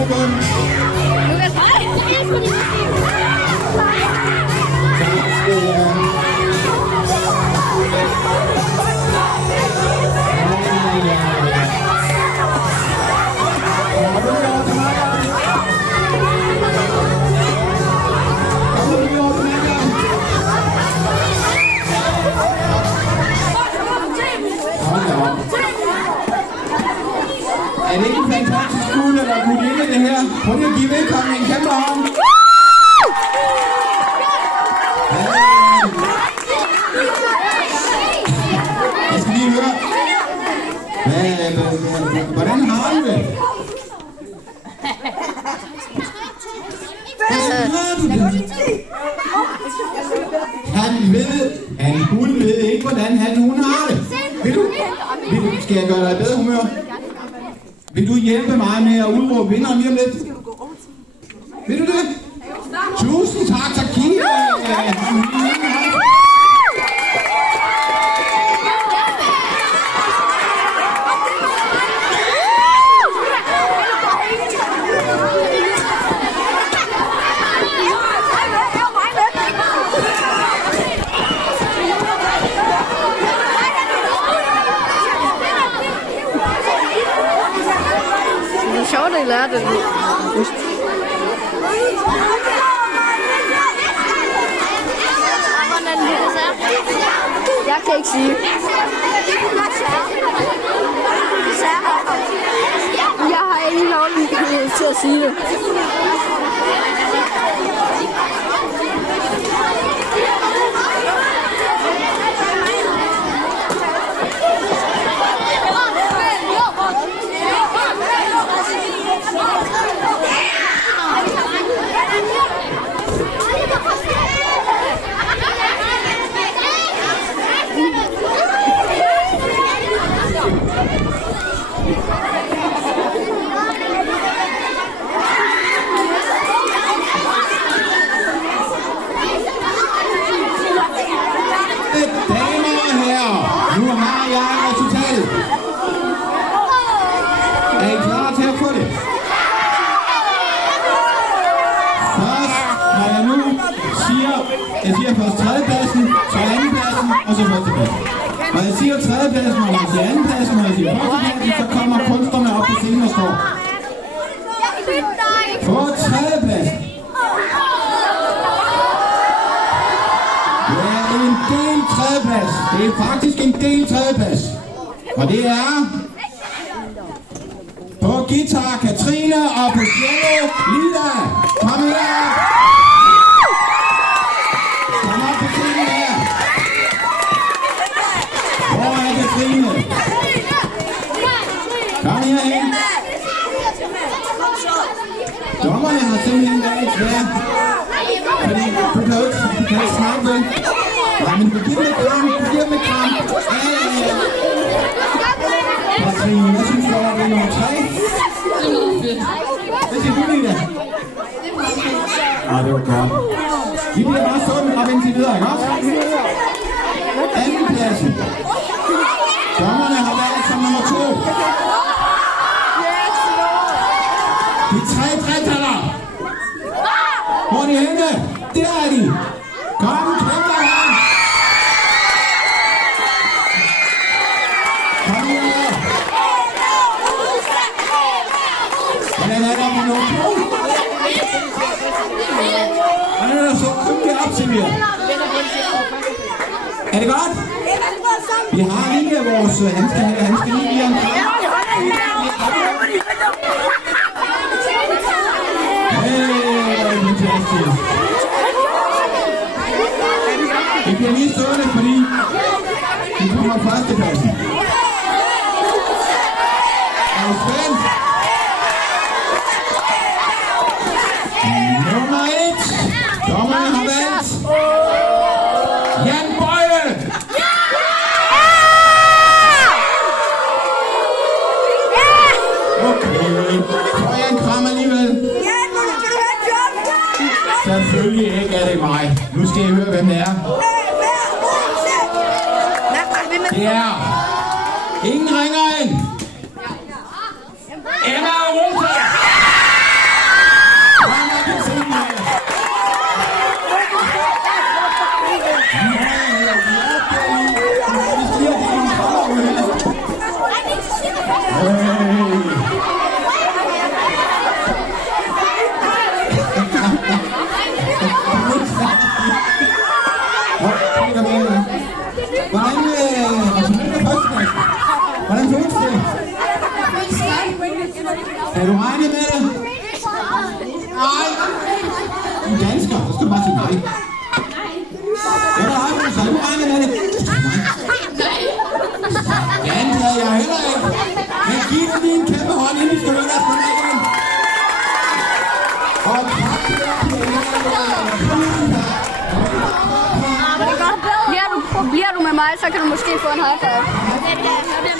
på bunden. Er det ikke en fantastisk skole, der er gudinde det her? Prøv lige at give velkommen en kæmpe hånd. Jeg skal lige høre. Hvordan har du det? Hvordan har du det? Hun ved ikke, hvordan hun har det. Skal jeg gøre dig i bedre humør? Vil du hjælpe mig med at udråbe vinderen lige om lidt? Vil du det? Tusind tak, Takina! Det er sjovt, at I lærte det. Hvordan det er? Jeg kan ikke sige. Jeg har ingen lovlighed til at sige det. Er I klar til at få det? Først, når jeg nu siger, jeg siger først tredjepladsen, så andenpladsen, og så førstepladsen. Når jeg siger tredjepladsen, og jeg siger andenpladsen, og jeg siger førstepladsen, så kommer kunstnerne op på scenen og står. På tredjepladsen. Ja, en del tredjeplads. Det er faktisk en del tredjeplads. Og det er... på guitar, Katrine, og på cello, Lida. Kom her. Kom op på scenen her. Hvor er Katrine? Kom herhen. Dommerne har simpelthen været svært. Fordi du kan ikke snakke vel. Nej, men du giver med kram, Ja. Katrine, hvad synes du er det nummer 3? Hvad siger du, Lida? Det var godt. Vi bliver bare sådan op indtil videre, ikke også? Andenpladsen. Dommerne har valgt som nummer 2. De 3 trettaller. Hvor er de henne? Der er de. Kom, kæmper her. Kom her. Hvordan er der med nummer 2? Hvordan er der så købt op til mir? Er det godt? Vi har lige vores... Han skal lige give en kram. Fantastisk. Vi bliver lige stående, fordi vi kommer førstepladsen. Er du spændt? Nummer 1. Dommerne har valgt Jan Bøje. Okay. Får jeg en kram alligevel? Selvfølgelig ikke er det mig. Nu skal I høre, hvem det er. Det er ingen ringer end Emma Rosa. Kan du regne med det? Nej. Du er dansker, så skal du bare sige nej. Ja, der har du så du regne med det. Ja, det havde jeg heller ikke. Men giv dem lige en kæmpe hånd, inden de skal høre deres fornægning. Og tak til jer. Bliver du med mig, så kan du måske få en high five.